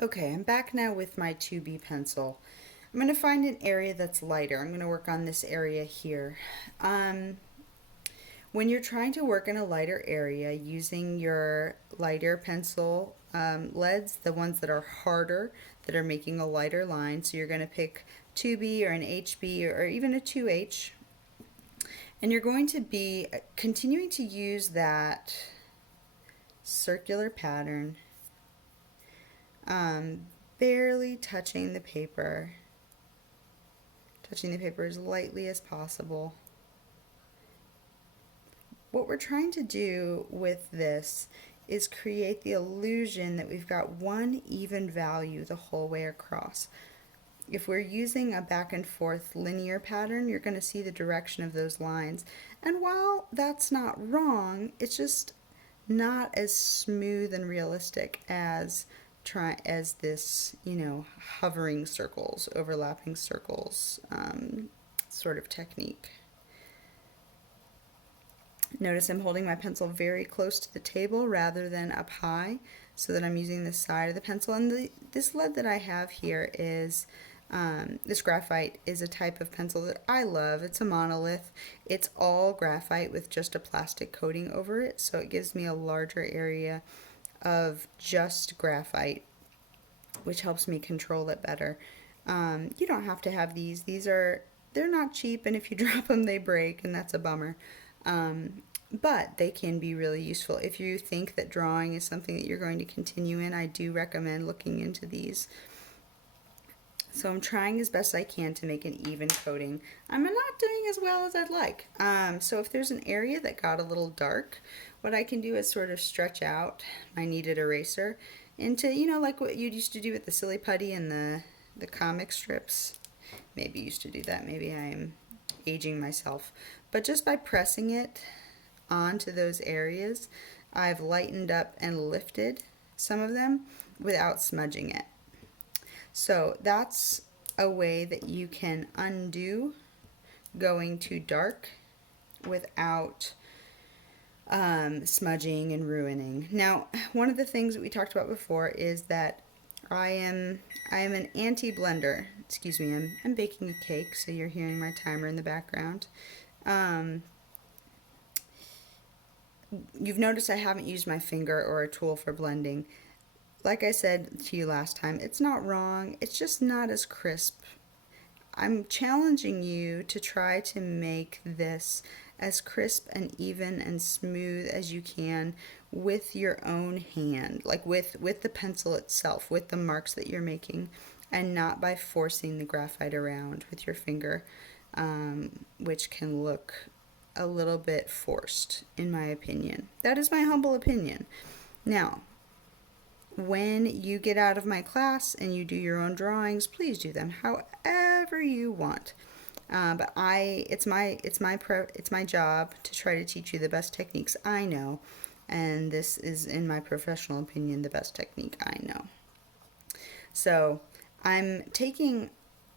Okay, I'm back now with my 2B pencil. I'm going to find an area that's lighter. I'm going to work on this area here. Um, when you're trying to work in a lighter area using your lighter pencil leads, the ones that are harder, that are making a lighter line, so you're going to pick 2B or an HB or even a 2H, and you're going to be continuing to use that circular pattern, um, barely touching the paper as lightly as possible. What we're trying to do with this is create the illusion that we've got one even value the whole way across. If we're using a back and forth linear pattern, you're going to see the direction of those lines. And while that's not wrong, it's just not as smooth and realistic as this, hovering circles, overlapping circles sort of technique. Notice I'm holding my pencil very close to the table rather than up high, so that I'm using the side of the pencil. And this lead that I have here is, this graphite is a type of pencil that I love. It's a monolith. It's all graphite with just a plastic coating over it, so it gives me a larger area of just graphite, which helps me control it better. You don't have to have these. They're not cheap, and if you drop them, they break, and that's a bummer. But they can be really useful. If you think that drawing is something that you're going to continue in, I do recommend looking into these. So I'm trying as best I can to make an even coating. I'm not doing as well as I'd like. So if there's an area that got a little dark, what I can do is sort of stretch out my kneaded eraser into, like what you used to do with the silly putty and the comic strips. Maybe used to do that. Maybe I'm aging myself. But just by pressing it onto those areas, I've lightened up and lifted some of them without smudging it. So that's a way that you can undo going too dark without smudging and ruining. Now, one of the things that we talked about before is that I am an anti-blender. Excuse me, I'm baking a cake, so you're hearing my timer in the background. You've noticed I haven't used my finger or a tool for blending. Like I said to you last time, it's not wrong, it's just not as crisp. I'm challenging you to try to make this as crisp and even and smooth as you can with your own hand, like with the pencil itself, with the marks that you're making, and not by forcing the graphite around with your finger, which can look a little bit forced, in my opinion. That is my humble opinion. Now, when you get out of my class and you do your own drawings, please do them however you want. But it's my job to try to teach you the best techniques I know, and this is, in my professional opinion, the best technique I know. So I'm taking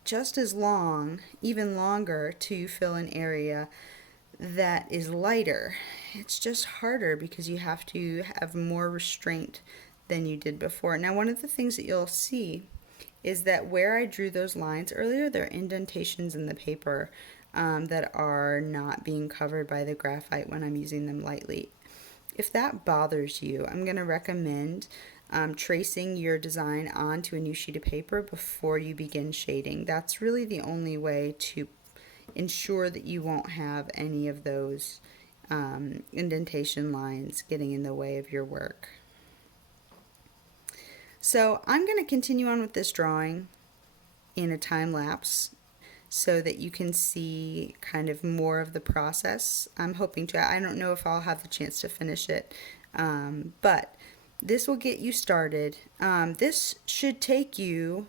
just as long, even longer, to fill an area that is lighter. It's just harder because you have to have more restraint than you did before. Now, one of the things that you'll see is that where I drew those lines earlier, there are indentations in the paper that are not being covered by the graphite when I'm using them lightly. If that bothers you, I'm going to recommend tracing your design onto a new sheet of paper before you begin shading. That's really the only way to ensure that you won't have any of those indentation lines getting in the way of your work. So I'm going to continue on with this drawing in a time lapse so that you can see kind of more of the process. I'm hoping to. I don't know if I'll have the chance to finish it, but this will get you started. This should take you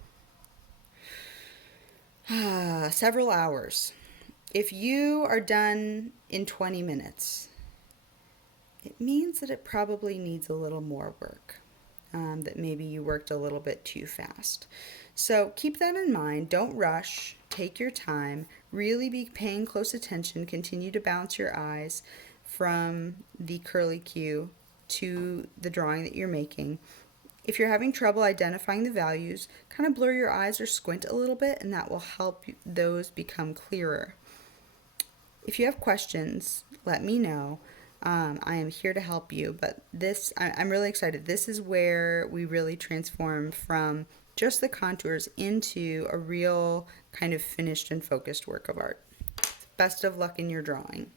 several hours. If you are done in 20 minutes, it means that it probably needs a little more work. That maybe you worked a little bit too fast. So keep that in mind. Don't rush. Take your time. Really be paying close attention. Continue to bounce your eyes from the curly cue to the drawing that you're making. If you're having trouble identifying the values, kind of blur your eyes or squint a little bit, and that will help those become clearer. If you have questions, let me know. I am here to help you, but I'm really excited. This is where we really transform from just the contours into a real kind of finished and focused work of art. Best of luck in your drawing.